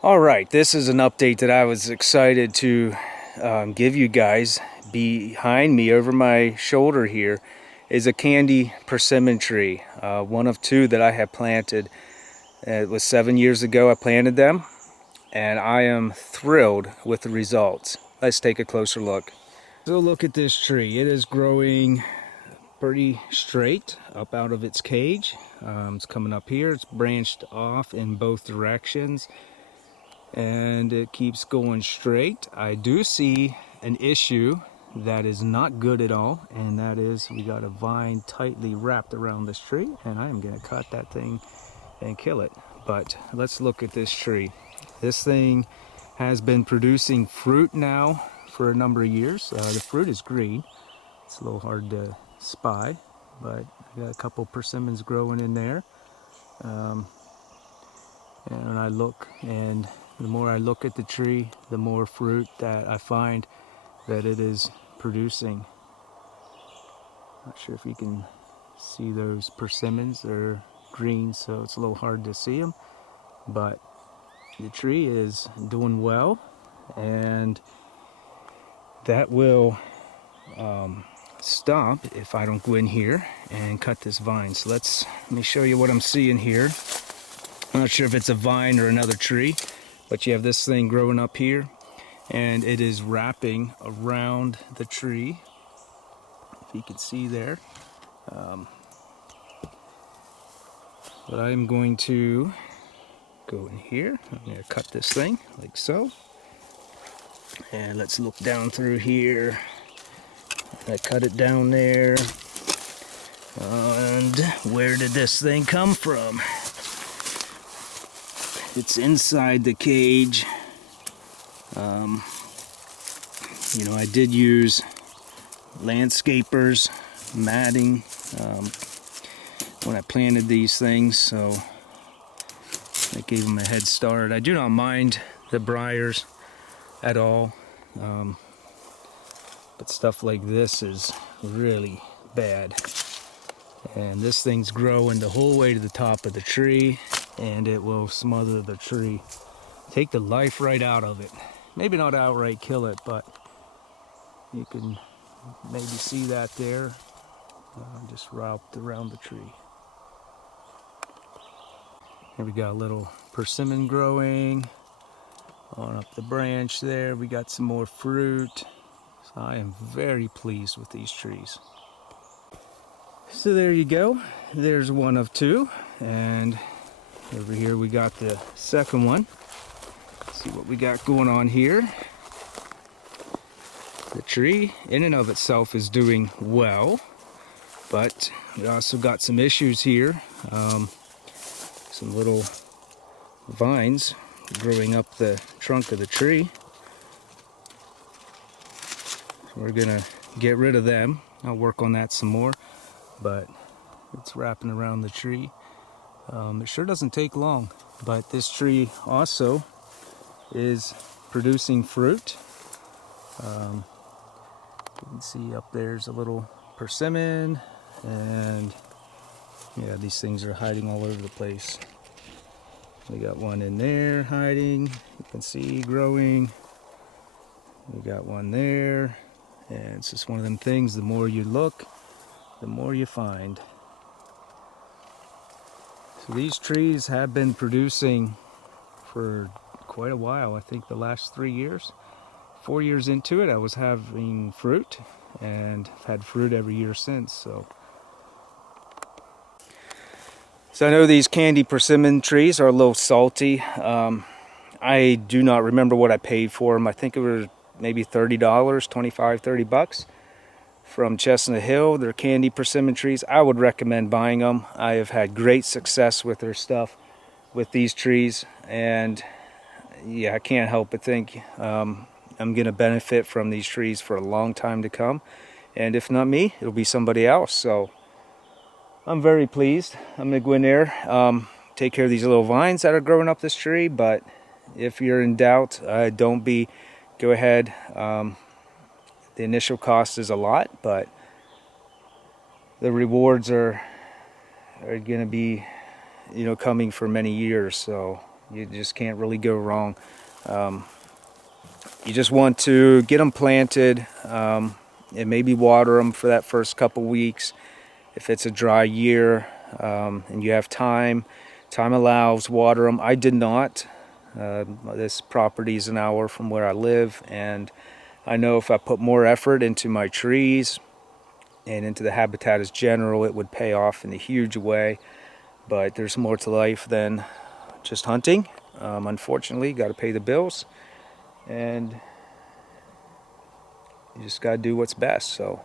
All right, this is an update that I was excited to give you guys. Behind me, over my shoulder here, is a Candy Persimmon tree, one of two that I have planted. It was 7 years ago I planted them, and I am thrilled with the results. Let's take a closer look. So look at this tree. It is growing pretty straight up out of its cage. It's coming up here. It's branched off in both directions, and it keeps going straight. I do see an issue that is not good at all, and that is we got a vine tightly wrapped around this tree, and I am going to cut that thing and kill it. But let's look at this tree. This thing has been producing fruit now for a number of years. The fruit is green. It's a little hard to spy, but I got a couple persimmons growing in there. And I look, and the more I look at the tree, the more fruit that I find that it is producing. Not sure if you can see those persimmons. They're green, so it's a little hard to see them, but the tree is doing well, and that will stop if I don't go in here and cut this vine. So let me show you what I'm seeing here. I'm not sure if it's a vine or another tree, but you have this thing growing up here, and it is wrapping around the tree, if you can see there. But I'm going to go in here. I'm going to cut this thing like so. And let's look down through here. I cut it down there. And where did this thing come from? It's inside the cage. I did use landscapers matting when I planted these things, so that gave them a head start. I do not mind the briars at all, but stuff like this is really bad. And this thing's growing the whole way to the top of the tree, and it will smother the tree, take the life right out of it. Maybe not outright kill it, but you can maybe see that there, just wrapped around the tree. Here we got a little persimmon growing on up the branch there. We got some more fruit. So I am very pleased with these trees. So there you go. There's one of two, and over here we got the second one. Let's see what we got going on here. The tree in and of itself is doing well, but we also got some issues here. Some little vines growing up the trunk of the tree. So we're gonna get rid of them. I'll work on that some more, but it's wrapping around the tree. It sure doesn't take long, but this tree also is producing fruit. You can see up there's a little persimmon, and yeah, these things are hiding all over the place. We got one in there hiding, you can see growing. We got one there, and it's just one of them things, the more you look, the more you find. So these trees have been producing for quite a while. I think the last 3 years. 4 years into it, I was having fruit, and I've had fruit every year since. So I know these Candy Persimmon trees are a little salty. I do not remember what I paid for them. I think it was maybe $30, 25, 30 bucks from Chestnut Hill. They're Candy Persimmon trees. I would recommend buying them. I have had great success with their stuff, with these trees, and yeah, I can't help but think I'm going to benefit from these trees for a long time to come. And if not me, it'll be somebody else. So I'm very pleased. I'm going to go in there, take care of these little vines that are growing up this tree. But if you're in doubt, go ahead. The initial cost is a lot, but the rewards are going to be, coming for many years. So You just can't really go wrong. You just want to get them planted and maybe water them for that first couple weeks. If it's a dry year and you have time allows, water them. I did not. This property is an hour from where I live, and I know if I put more effort into my trees and into the habitat as general, it would pay off in a huge way. But there's more to life than just hunting. Unfortunately, got to pay the bills, and you just got to do what's best. So